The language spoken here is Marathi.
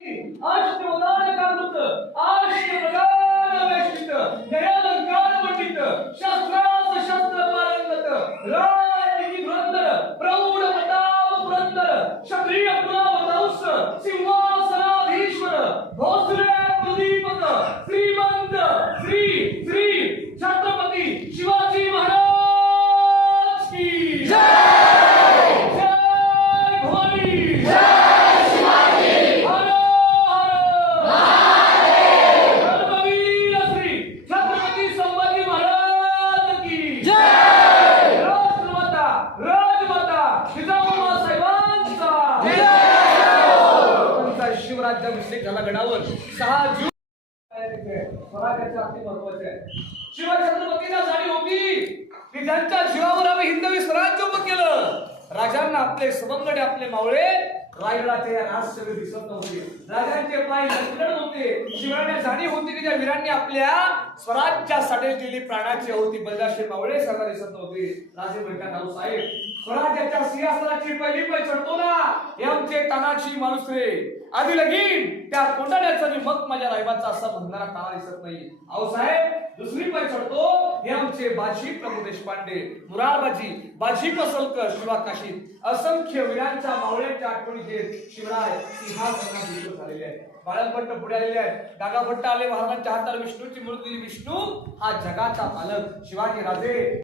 अष्टवदानकाकृत अष्टप्रधानवेष्टित दयालंकारमंडित शस्त्रास शस्त्र पारंगत राजनीती धुरंधर प्रौढ प्रताप पुरंदर क्षत्रिय कुलावतंस सिंहासनाधीश्वर भोसले प्रदीपक श्रीमंत श्री श्री छत्रपती शिवाजी महाराज की जय जय भवानी शिवराज्याभिषेक झाला गडावर 6 जून स्वराज्याच्या अति महत्वाचे आहे. शिवछत्रपतींना जाणीव होती की ज्यांच्या जीवावर आम्ही हिंदवी स्वराज्य उभं केलं, राजांना आपले सवंगडे आपले मावळे रायगडाचे राजसभेत दिसत नव्हते, राजांचे पाय लटकत होते. शिवरायांना जाणीव होती की ज्या वीरांनी आपल्या स्वराज्यासाठी दिली प्राणाची होती बलिदान मावळे सरकार दिसत नव्हते. राजे म्हणतात राव साहेब, स्वराज्याच्या सिंहासनाची पहिली पाय चढतो ना हे आमचे तानाची माणूस रे, आधी लगीन त्या कोंडाण्याचा मग माझ्या रायबाचा असं म्हणणारा ताना दिसत नाही. अहो साहेब, दुसरी पाय चढतो हे आमचे बाजी प्रभू देशपांडे, मुरारबाजी, बाजी पसलकर, शिवाकाशीत असंख्य वीरांच्या मावळ्यांच्या आठवणी देत शिवराय सिंहासनात विजय झालेले आहेत. बाळंपट्ट पुढे आलेले आहेत. गागाभट्ट आले, महाराजांच्या हातावर विष्णूची मूर्ती, विष्णू हा जगाचा पालक. शिवाजी राजे